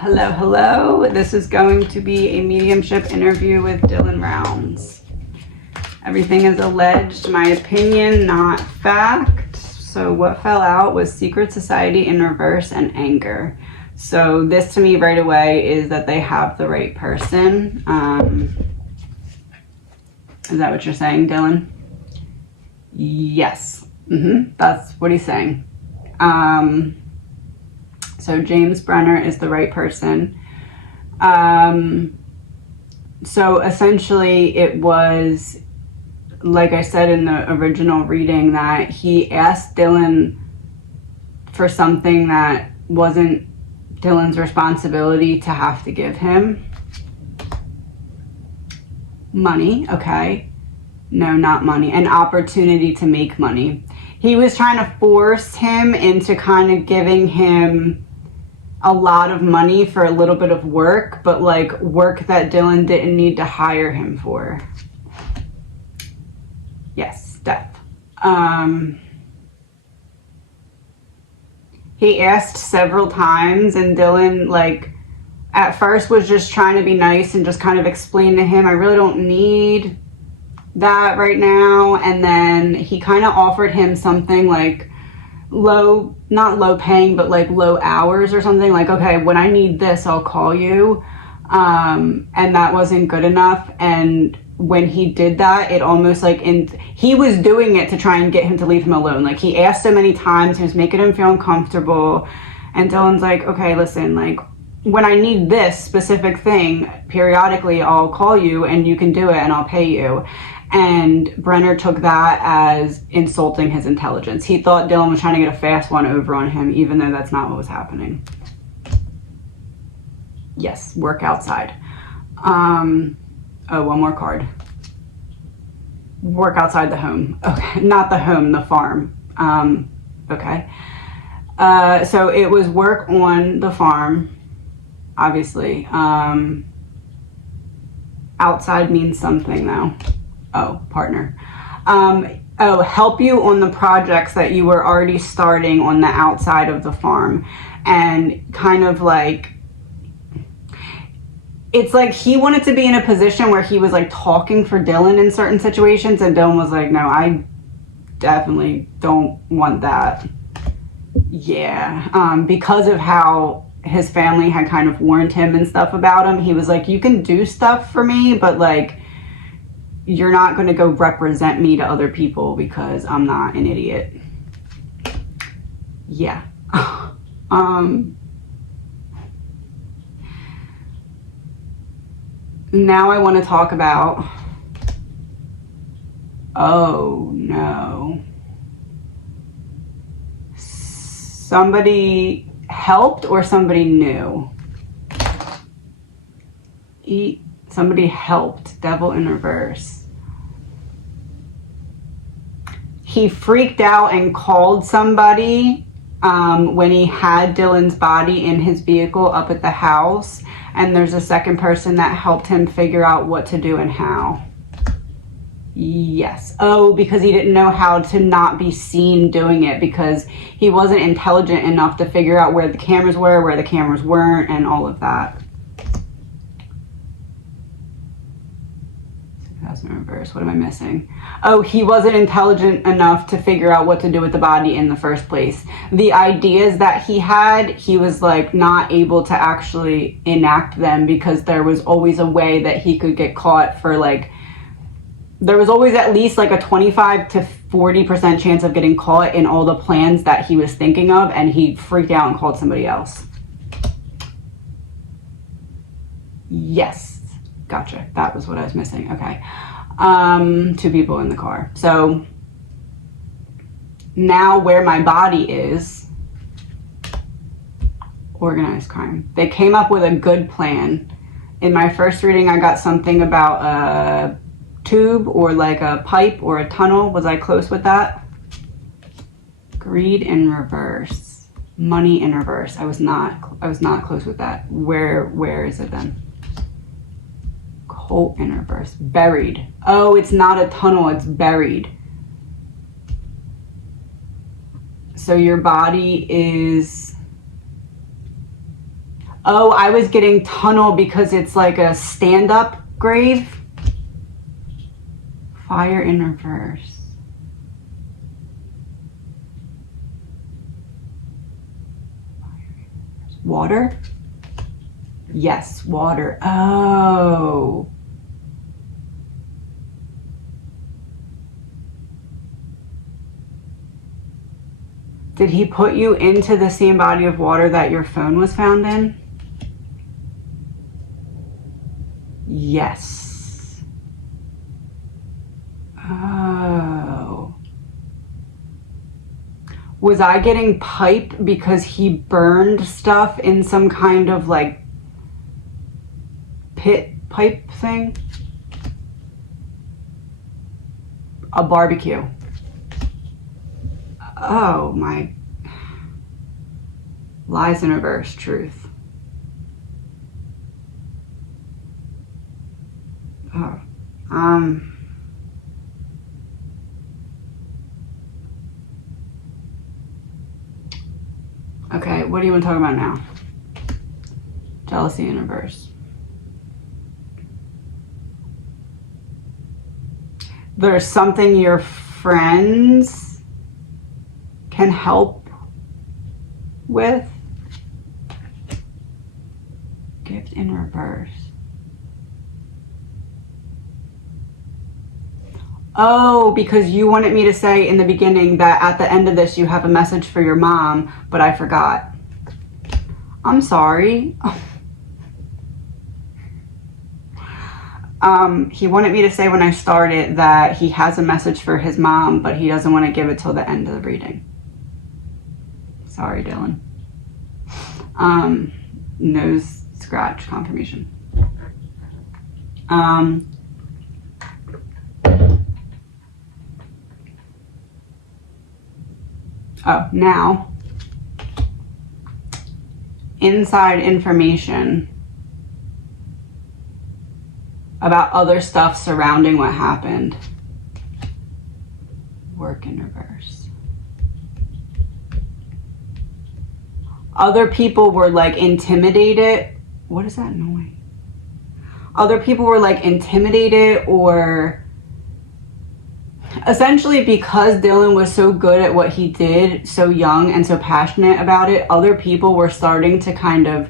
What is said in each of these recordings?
Hello, hello. This is going to be a mediumship interview with Dylan Rounds. Everything is alleged, my opinion, not fact. So what fell out was secret society in reverse and anger. So this to me right away is that they have the right person. Is that what you're saying, Dylan? Yes. That's what he's saying. So James Brenner is the right person. So essentially it was, like I said in the original reading, that he asked Dylan for something that wasn't Dylan's responsibility to have to give him. Money, okay. No, not money. An opportunity to make money. He was trying to force him into kind of giving him a lot of money for a little bit of work, but like work that Dylan didn't need to hire him for. Yes, death. He asked several times, and Dylan, like, at first was just trying to be nice and just kind of explain to him, I really don't need that right now. And then he kind of offered him something like low, not low paying, but like low hours or something, like, okay, when I need this, I'll call you. And that wasn't good enough. And when he did that, it almost like, he was doing it to try and get him to leave him alone. Like, he asked so many times, he was making him feel uncomfortable. And Dylan's like, okay, listen, like, when I need this specific thing, periodically I'll call you and you can do it and I'll pay you. And Brenner took that as insulting his intelligence. He thought Dylan was trying to get a fast one over on him, even though that's not what was happening. Yes, work outside. Oh, one more card. Work outside the home. Okay, not the home, the farm. Okay. So it was work on the farm, obviously. Outside means something though. Oh, partner. Oh, help you on the projects that you were already starting on the outside of the farm. And kind of like, it's like he wanted to be in a position where he was like talking for Dylan in certain situations, and Dylan was like, no, I definitely don't want that. Yeah, because of how his family had kind of warned him and stuff about him, he was like, you can do stuff for me, but like, you're not going to go represent me to other people because I'm not an idiot. Yeah. Now I want to talk about, oh no. Somebody helped or somebody knew? Somebody helped. Devil in reverse. He freaked out and called somebody when he had Dylan's body in his vehicle up at the house. And there's a second person that helped him figure out what to do and how. Yes. Oh, because he didn't know how to not be seen doing it, because he wasn't intelligent enough to figure out where the cameras were, where the cameras weren't, and all of that. In reverse. What am I missing? Oh, he wasn't intelligent enough to figure out what to do with the body in the first place. The ideas that he had, he was like not able to actually enact them, because there was always a way that he could get caught for like, there was always at least like a 25 to 40% chance of getting caught in all the plans that he was thinking of, and he freaked out and called somebody else. Yes. Gotcha. That was what I was missing. Okay. 2 people in the car. So now where my body is, organized crime. They came up with a good plan. In my first reading, I got something about a tube or like a pipe or a tunnel. Was I close with that? Greed in reverse. Money in reverse. I was not close with that. Where is it then? Colt in reverse. Buried. Oh, it's not a tunnel, it's buried. So your body is, Oh, I was getting tunnel because it's like a stand-up grave. Fire in reverse. Water? Yes, water. Oh. Did he put you into the same body of water that your phone was found in? Yes. Oh. Was I getting pipe because he burned stuff in some kind of like pit pipe thing? A barbecue. Oh my. Lies in reverse, truth. Oh. Okay, what do you want to talk about now? Jealousy in reverse. There's something your friends can help with. Gift in reverse. Oh, because you wanted me to say in the beginning that at the end of this you have a message for your mom, but I forgot. I'm sorry. He wanted me to say when I started that he has a message for his mom, but he doesn't want to give it till the end of the reading. Sorry, Dylan. Nose scratch confirmation. Oh, now, inside information about other stuff surrounding what happened. Work in reverse. Other people were like intimidated. What is that noise? Other people were like intimidated or essentially because Dylan was so good at what he did, so young and so passionate about it, other people were starting to kind of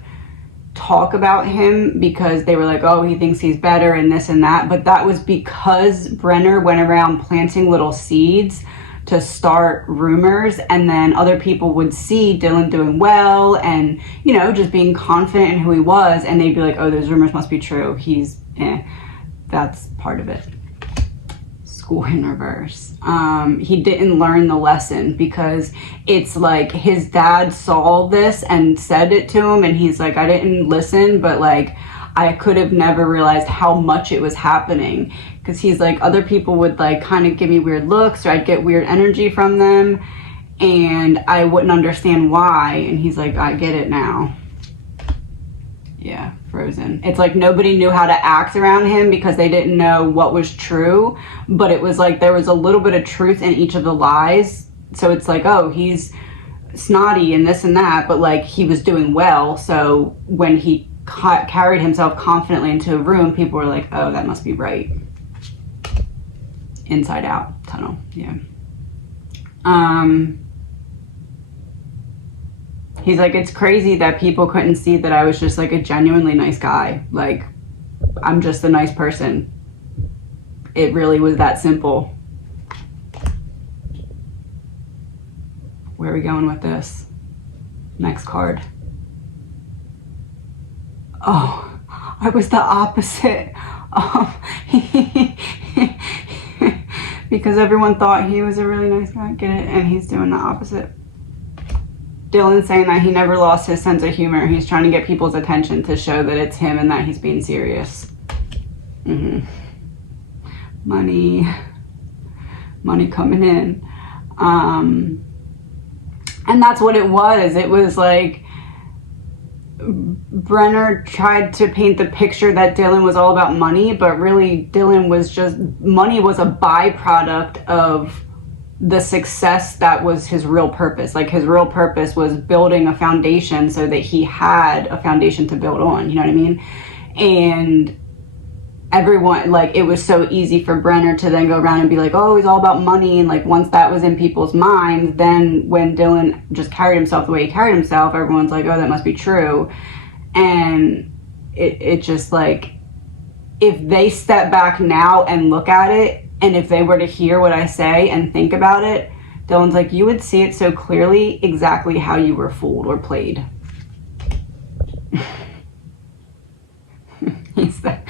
talk about him because they were like, oh, he thinks he's better and this and that. But that was because Brenner went around planting little seeds to start rumors, and then other people would see Dylan doing well and, you know, just being confident in who he was, and they'd be like, oh, those rumors must be true. He's, that's part of it. School in reverse. He didn't learn the lesson because it's like his dad saw this and said it to him, and he's like, I didn't listen, but like I could have never realized how much it was happening, because he's like, other people would like kind of give me weird looks, or I'd get weird energy from them and I wouldn't understand why, and he's like, I get it now. Yeah, frozen. It's like nobody knew how to act around him because they didn't know what was true, but it was like there was a little bit of truth in each of the lies. So it's like, oh, he's snotty and this and that, but like he was doing well. So when he carried himself confidently into a room, people were like, oh, that must be right. Inside out tunnel. Yeah. He's like, it's crazy that people couldn't see that I was just like a genuinely nice guy. Like, I'm just a nice person. It really was that simple. Where are we going with this? Next card. Oh, I was the opposite. Because everyone thought he was a really nice guy. Get it? And he's doing the opposite. Dylan's saying that he never lost his sense of humor. He's trying to get people's attention to show that it's him and that he's being serious. Money coming in. And that's what it was. It was like Brenner tried to paint the picture that Dylan was all about money, but really Dylan was just, money was a byproduct of the success that was his real purpose. Like, his real purpose was building a foundation so that he had a foundation to build on, you know what I mean? And everyone, like, it was so easy for Brenner to then go around and be like, oh, he's all about money. And like, once that was in people's minds, then when Dylan just carried himself the way he carried himself, everyone's like, oh, that must be true. And it just, like, if they step back now and look at it, and if they were to hear what I say and think about it, Dylan's like, you would see it so clearly exactly how you were fooled or played. He said,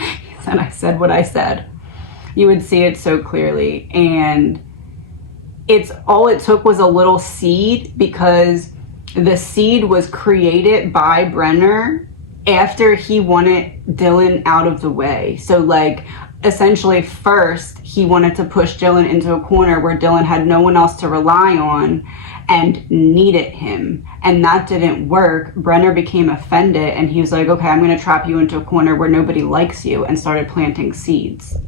I said what I said. You would see it so clearly. And it's all it took was a little seed, because the seed was created by Brenner after he wanted Dylan out of the way. So, like, essentially, first he wanted to push Dylan into a corner where Dylan had no one else to rely on and needed him, and that didn't work. Brenner became offended, and he was like, okay, I'm going to trap you into a corner where nobody likes you, and started planting seeds.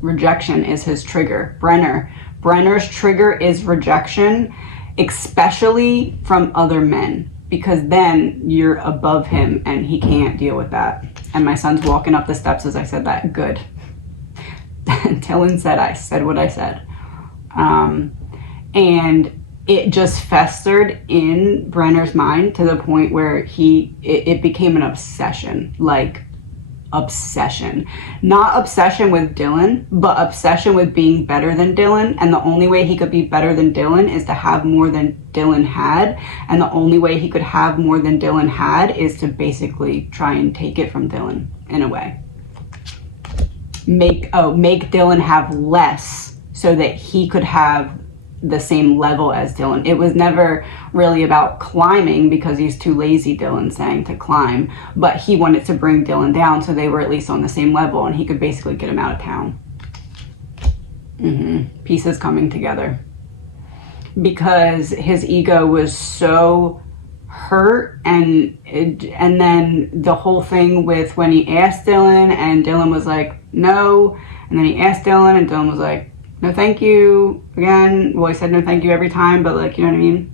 Rejection is his trigger. Brenner's trigger is rejection, especially from other men, because then you're above him and he can't deal with that. And my son's walking up the steps as I said that. Good. Dylan said I said what I said. And it just festered in Brenner's mind to the point where it became an obsession. Like, obsession. Not obsession with Dylan, but obsession with being better than Dylan. And the only way he could be better than Dylan is to have more than Dylan had. And the only way he could have more than Dylan had is to basically try and take it from Dylan, in a way. Make Dylan have less so that he could have the same level as Dylan. It was never really about climbing, because he's too lazy, Dylan saying, to climb, but he wanted to bring Dylan down so they were at least on the same level and he could basically get him out of town. Pieces coming together, because his ego was so hurt. And then the whole thing with when he asked Dylan and Dylan was like, no, and then he asked Dylan and Dylan was like, no thank you again. Well, he said no thank you every time, but, like, you know what I mean?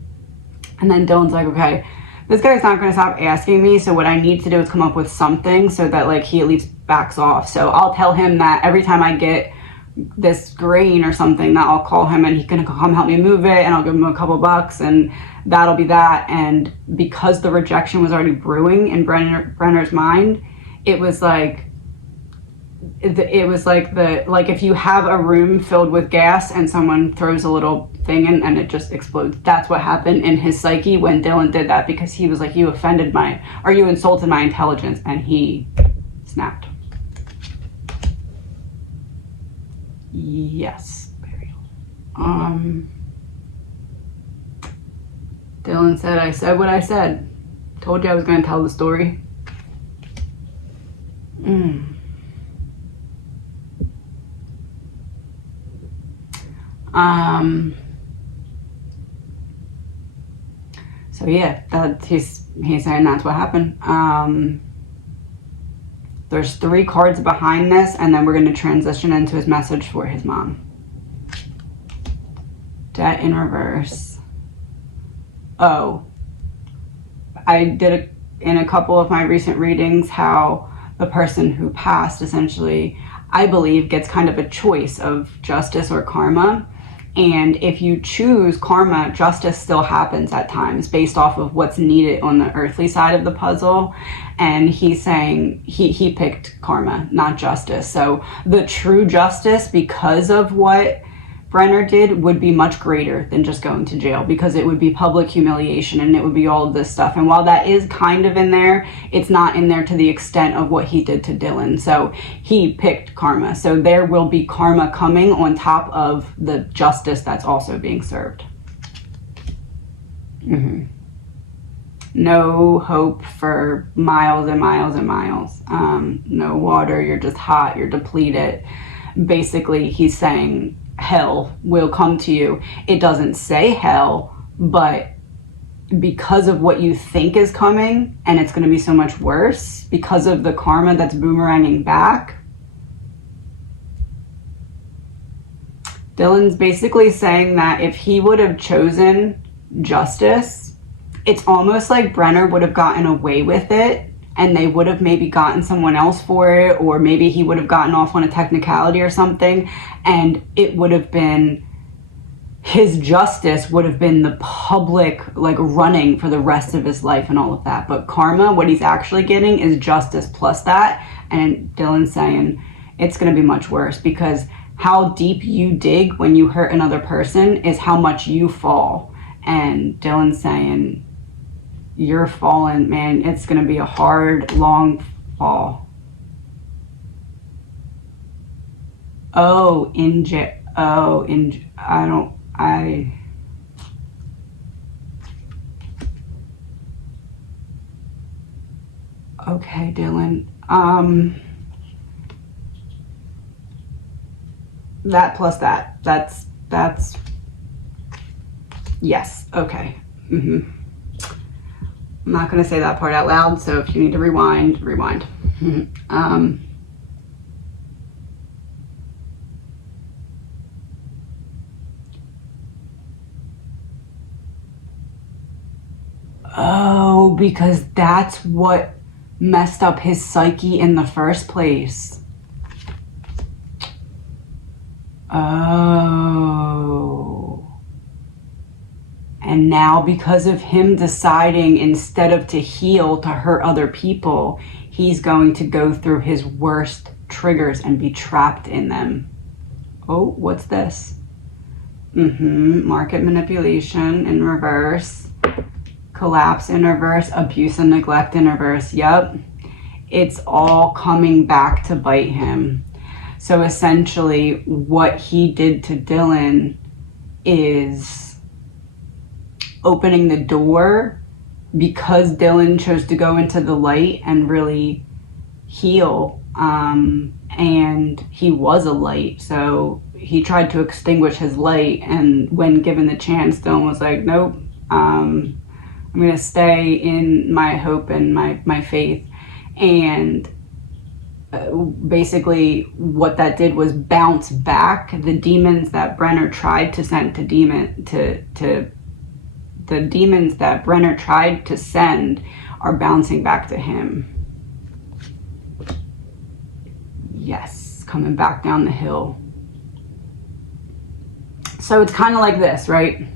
And then Dylan's like, okay, this guy's not going to stop asking me, so what I need to do is come up with something so that, like, he at least backs off. So I'll tell him that every time I get this grain or something, that I'll call him and he's going to come help me move it, and I'll give him a couple bucks, and that'll be that. And because the rejection was already brewing in Brenner's mind, it was like, like if you have a room filled with gas and someone throws a little thing in and it just explodes. That's what happened in his psyche when Dylan did that, because he was like, you insulted my intelligence, and he snapped. Yes. Dylan said I said what I said. Told you I was going to tell the story. So yeah, he's saying that's what happened. There's 3 cards behind this, and then we're going to transition into his message for his mom. Debt in reverse. Oh, I did in a couple of my recent readings how the person who passed, essentially, I believe, gets kind of a choice of justice or karma. And if you choose karma, justice still happens at times based off of what's needed on the earthly side of the puzzle. And he's saying he picked karma, not justice. So the true justice, because of what Brenner did, would be much greater than just going to jail, because it would be public humiliation and it would be all of this stuff. And while that is kind of in there, it's not in there to the extent of what he did to Dylan. So he picked karma. So there will be karma coming on top of the justice that's also being served. No hope for miles and miles and miles. No water, you're just hot, you're depleted. Basically, he's saying hell will come to you. It doesn't say hell, but because of what you think is coming, and it's going to be so much worse because of the karma that's boomeranging back, Dylan's basically saying that if he would have chosen justice, it's almost like Brenner would have gotten away with it, and they would have maybe gotten someone else for it, or maybe he would have gotten off on a technicality or something, and it would have been, his justice would have been the public like running for the rest of his life and all of that. But karma, what he's actually getting is justice plus that. And Dylan's saying it's going to be much worse, because how deep you dig when you hurt another person is how much you fall. And Dylan's saying, you're falling, man. It's going to be a hard, long fall. Okay, Dylan. That plus that. That's, yes, okay. I'm not going to say that part out loud, so if you need to rewind. Oh, because that's what messed up his psyche in the first place. Oh. And now, because of him deciding instead of to heal, to hurt other people, he's going to go through his worst triggers and be trapped in them. Oh, what's this? Market manipulation in reverse. Collapse in reverse. Abuse and neglect in reverse. Yep. It's all coming back to bite him. So essentially, what he did to Dylan is opening the door, because Dylan chose to go into the light and really heal. And he was a light, so he tried to extinguish his light. And when given the chance, Dylan was like, nope, I'm going to stay in my hope and my faith. And basically what that did was bounce back the demons that Brenner tried to send the demons that Brenner tried to send are bouncing back to him. Yes, coming back down the hill. So it's kind of like this, right?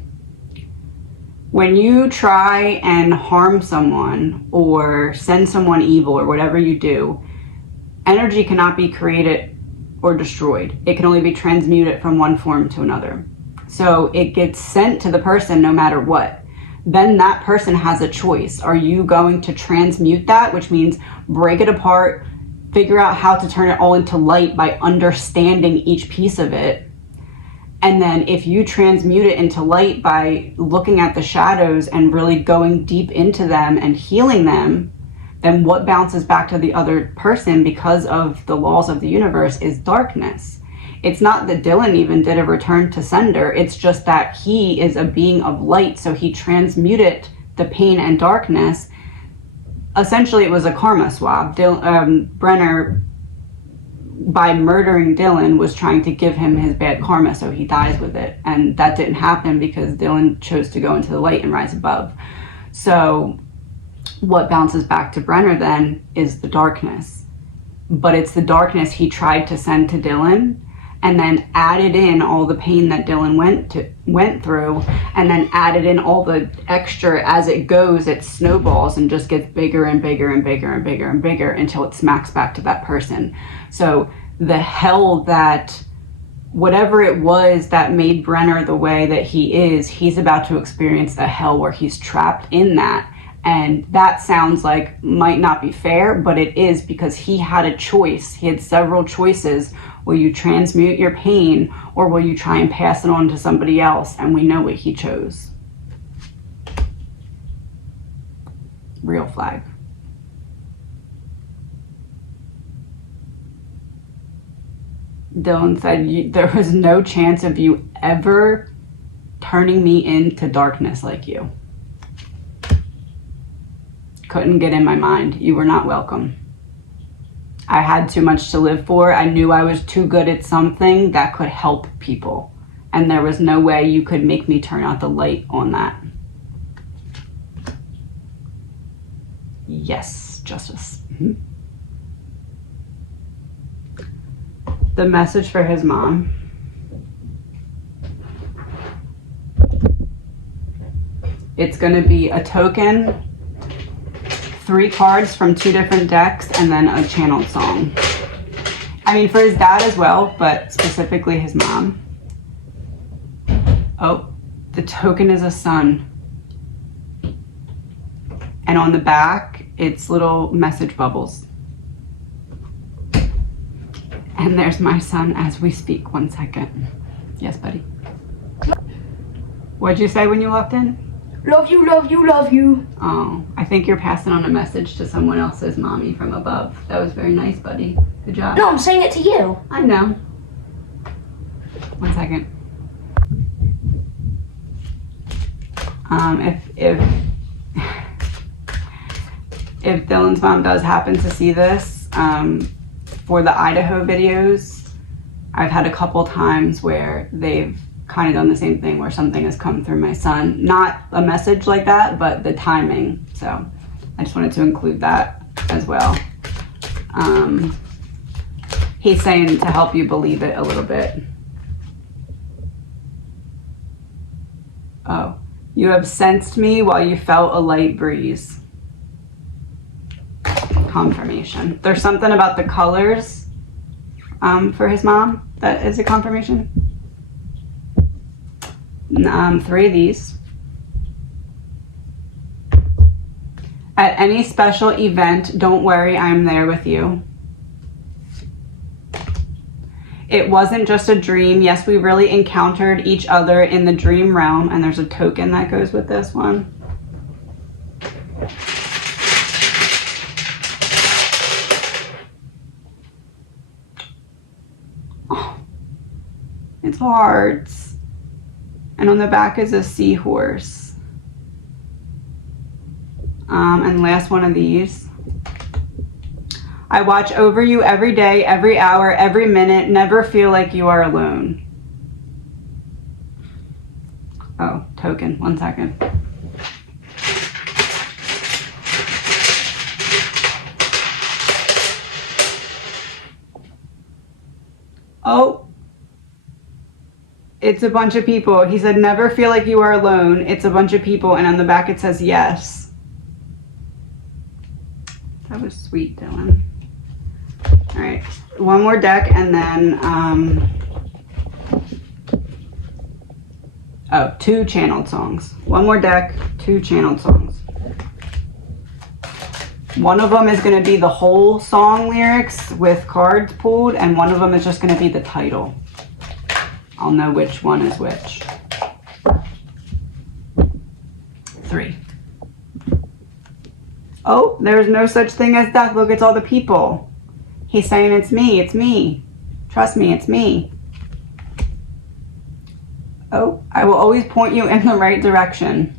When you try and harm someone or send someone evil or whatever you do, energy cannot be created or destroyed. It can only be transmuted from one form to another. So it gets sent to the person no matter what. Then that person has a choice. Are you going to transmute that, which means break it apart, figure out how to turn it all into light by understanding each piece of it? And then if you transmute it into light by looking at the shadows and really going deep into them and healing them, then what bounces back to the other person, because of the laws of the universe, is darkness. It's not that Dylan even did a return to sender. It's just that he is a being of light, so he transmuted the pain and darkness. Essentially, it was a karma swap. Brenner, by murdering Dylan, was trying to give him his bad karma, so he dies with it. And that didn't happen because Dylan chose to go into the light and rise above. So what bounces back to Brenner then is the darkness. But it's the darkness he tried to send to Dylan, and then added in all the pain that Dylan went through, and then added in all the extra. As it goes, it snowballs and just gets bigger and bigger and bigger and bigger and bigger until it smacks back to that person. So the hell that, whatever it was that made Brenner the way that he is, he's about to experience the hell where he's trapped in that. And that sounds like might not be fair, but it is, because he had a choice. He had several choices. Will you transmute your pain, or will you try and pass it on to somebody else? And we know what he chose. Real flag. Dylan said, there was no chance of you ever turning me into darkness like you. Couldn't get in my mind. You were not welcome. I had too much to live for. I knew I was too good at something that could help people. and there was no way you could make me turn out the light on that. Yes, Justice. The message for his mom. It's going to be a token, 3 cards from 2 different decks, and then a channeled song. I mean, for his dad as well, but specifically his mom. Oh, the token is a sun. And on the back, it's little message bubbles. And there's my son as we speak. 1 second. Yes, buddy. What'd you say when you walked in? Love you, love you, love you. Oh, I think you're passing on a message to someone else's mommy from above. That was very nice, buddy. Good job. No, I'm saying it to you. I know. 1 second. If Dylan's mom does happen to see this, for the Idaho videos, I've had a couple times where they've kind of done the same thing where something has come through my son. Not a message like that, but the timing. So I just wanted to include that as well. He's saying to help you believe it a little bit. Oh, you have sensed me while you felt a light breeze. Confirmation. There's something about the colors for his mom that is a confirmation. 3 of these. At any special event, don't worry, I'm there with you. It wasn't just a dream. Yes, we really encountered each other in the dream realm, and there's a token that goes with this one. Oh, it's hearts. And on the back is a seahorse. And last one of these. I watch over you every day, every hour, every minute. Never feel like you are alone. Oh, token. 1 second. Oh. It's a bunch of people. He said, never feel like you are alone. It's a bunch of people. And on the back it says yes. That was sweet, Dylan. All right. One more deck and then, 2 channeled songs. One more deck, 2 channeled songs. One of them is going to be the whole song lyrics with cards pulled, and one of them is just going to be the title. I'll know which one is which. 3. Oh, there's no such thing as death. Look, it's all the people. He's saying it's me, it's me. Trust me, it's me. Oh, I will always point you in the right direction.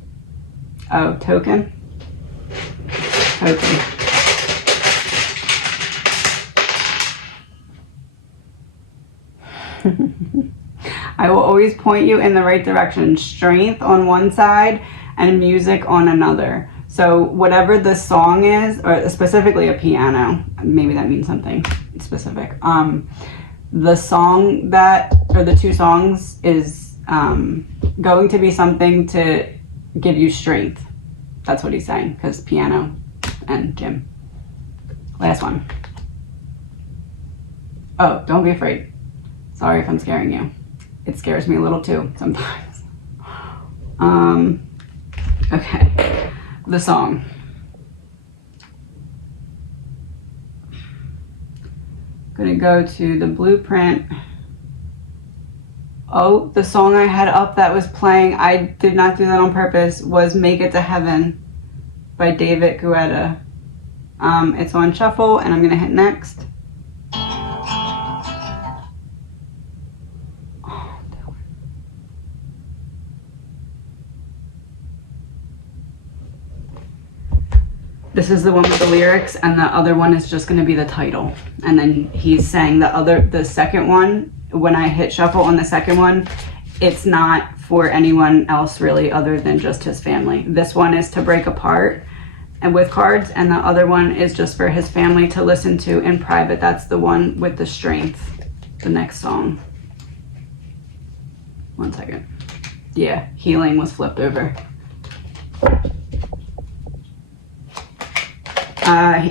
Oh, token. Token. I will always point you in the right direction. Strength on one side and music on another. So whatever the song is, or specifically a piano, maybe that means something specific. The song that, or the 2 songs is going to be something to give you strength. That's what he's saying, because piano and gym. Last one. Oh, don't be afraid. Sorry if I'm scaring you. It scares me a little too sometimes. Okay, the song. Gonna go to the blueprint. Oh, the song I had up that was playing, I did not do that on purpose, was Make It to Heaven by David Guetta. It's on shuffle and I'm gonna hit next. This is the one with the lyrics, and the other one is just going to be the title. And then he's saying the second one, when I hit shuffle on the second one, it's not for anyone else really other than just his family. This one is to break apart and with cards, and the other one is just for his family to listen to in private. That's the one with the strength, the next song. One second. Yeah, healing was flipped over.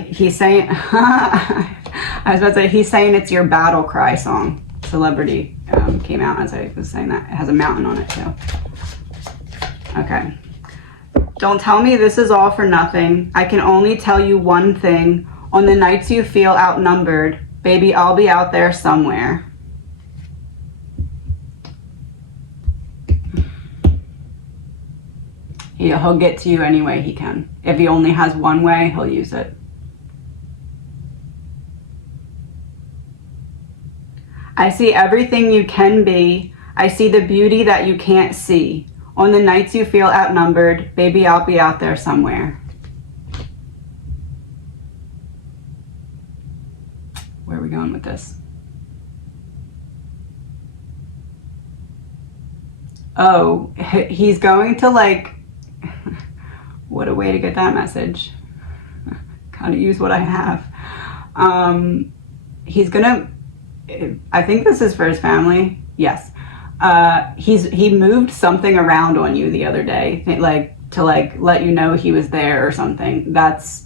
He's saying, I was about to say, he's saying it's your battle cry song. Celebrity came out as I was saying that. It has a mountain on it too. Okay. Don't tell me this is all for nothing. I can only tell you one thing. On the nights you feel outnumbered, baby, I'll be out there somewhere. Yeah, he'll get to you any way he can. If he only has one way, he'll use it. I see everything you can be. I see the beauty that you can't see. On the nights you feel outnumbered, baby, I'll be out there somewhere. Where are we going with this? Oh, he's going to like, what a way to get that message. Gotta use what I have. He's gonna, I think this is for his family. Yes. He moved something around on you the other day, like to like let you know he was there or something. That's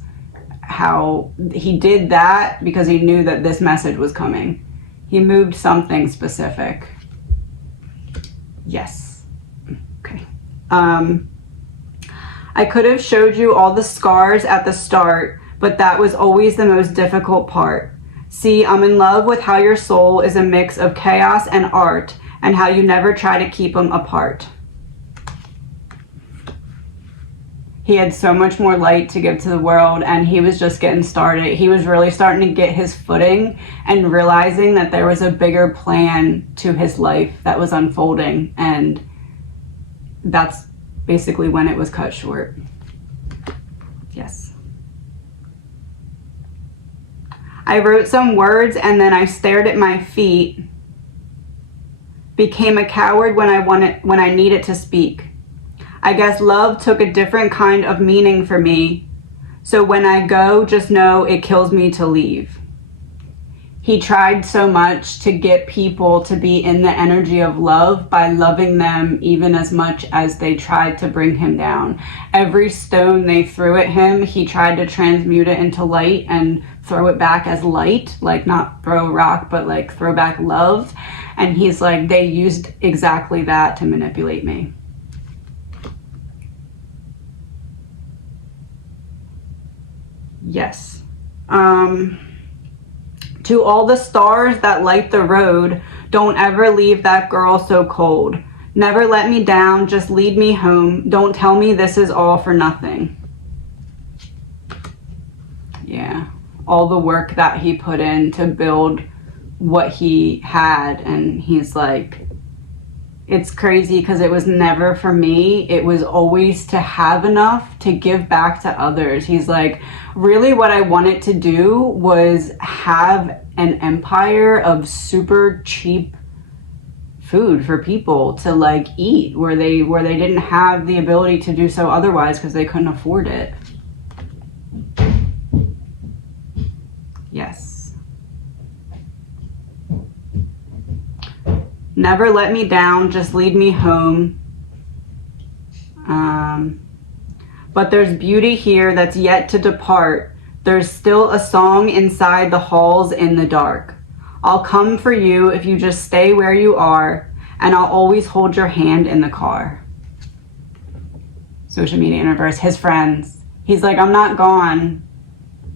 how he did that, because he knew that this message was coming. He moved something specific. Yes. Okay. I could have showed you all the scars at the start, but that was always the most difficult part. See, I'm in love with how your soul is a mix of chaos and art, and how you never try to keep them apart. He had so much more light to give to the world, and he was just getting started. He was really starting to get his footing and realizing that there was a bigger plan to his life that was unfolding, and that's basically when it was cut short. Yes. I wrote some words and then I stared at my feet. Became a coward when I needed to speak. I guess love took a different kind of meaning for me. So when I go, just know it kills me to leave. He tried so much to get people to be in the energy of love by loving them even as much as they tried to bring him down. Every stone they threw at him, he tried to transmute it into light and throw it back as light, like not throw a rock, but like throw back love. And he's like, they used exactly that to manipulate me. Yes. To all the stars that light the road, don't ever leave that girl so cold. Never let me down, just lead me home. Don't tell me this is all for nothing. Yeah, all the work that he put in to build what he had, and he's like, it's crazy because it was never for me. It was always to have enough to give back to others. He's like, really what I wanted to do was have an empire of super cheap food for people to like eat where they didn't have the ability to do so otherwise because they couldn't afford it. Yes. Never let me down, just lead me home. But there's beauty here that's yet to depart. There's still a song inside the halls in the dark. I'll come for you if you just stay where you are, and I'll always hold your hand in the car. Social media universe, his friends. He's like, I'm not gone.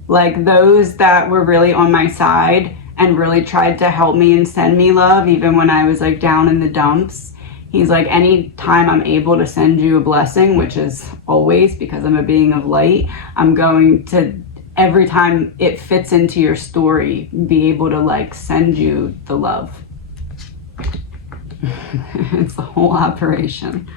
Like those that were really on my side and really tried to help me and send me love, even when I was like down in the dumps. He's like, anytime I'm able to send you a blessing, which is always because I'm a being of light, I'm going to, every time it fits into your story, be able to like send you the love. It's the whole operation.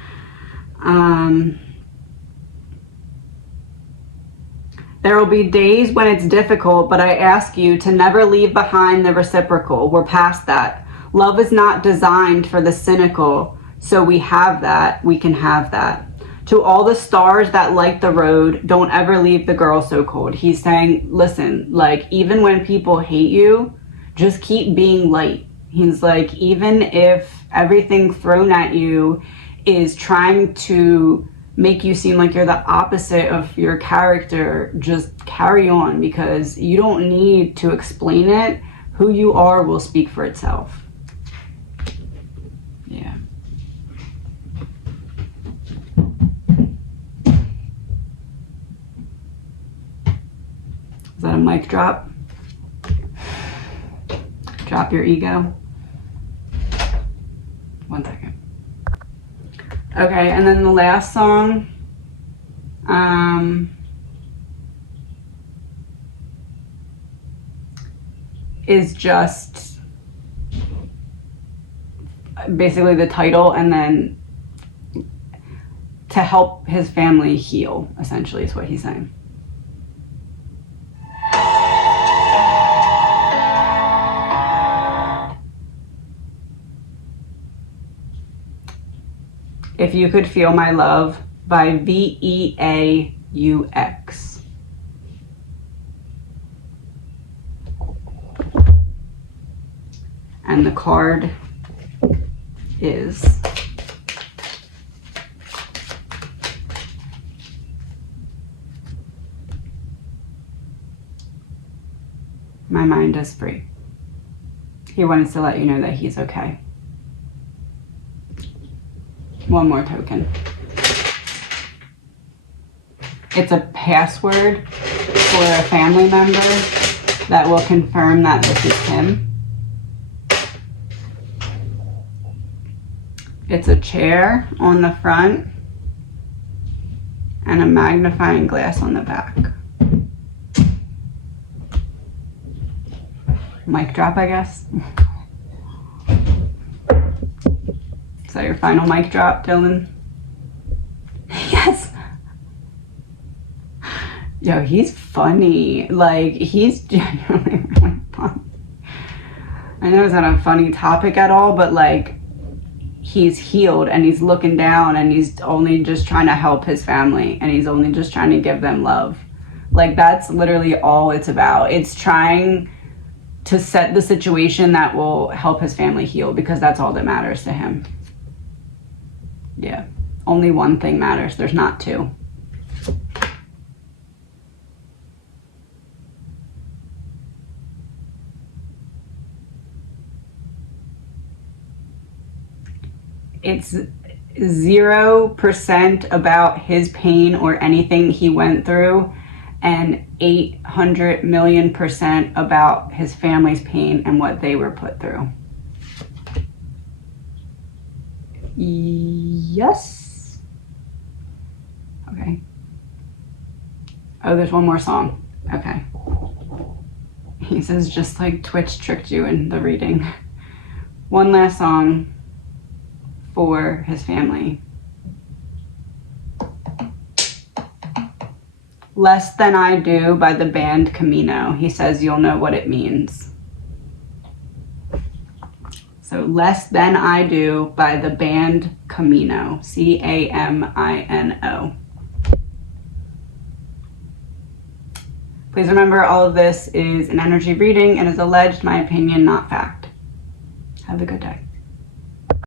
There will be days when it's difficult, but I ask you to never leave behind the reciprocal. We're past that. Love is not designed for the cynical. So we have that. We can have that. To all the stars that light the road, don't ever leave the girl so cold. He's saying, listen, like, even when people hate you, just keep being light. He's like, even if everything thrown at you is trying to make you seem like you're the opposite of your character, just carry on, because you don't need to explain it. Who you are will speak for itself. Yeah. Is that a mic drop? Drop your ego. 1 second. Okay, and then the last song, is just basically the title, and then to help his family heal, essentially, is what he's saying. If You Could Feel My Love by VEAUX. And the card is My mind is free. He wants to let you know that he's okay. One more token. It's a password for a family member that will confirm that this is him. It's a chair on the front and a magnifying glass on the back. Mic drop, I guess. Is that your final mic drop, Dylan? Yes. Yo, he's funny. Like, he's genuinely really funny. I know it's not a funny topic at all, but like, he's healed and he's looking down and he's only just trying to help his family and he's only just trying to give them love. Like, that's literally all it's about. It's trying to set the situation that will help his family heal, because that's all that matters to him. Yeah, only one thing matters. There's not two. It's 0% about his pain or anything he went through, and 800 million% about his family's pain and what they were put through. Yes. Okay. Oh, there's one more song. Okay. He says, just like Twitch tricked you in the reading. One last song for his family. Less Than I Do by the band Camino. He says you'll know what it means. So Less Than I Do by the band Camino. Camino. Please remember, all of this is an energy reading and is alleged, my opinion, not fact. Have a good day.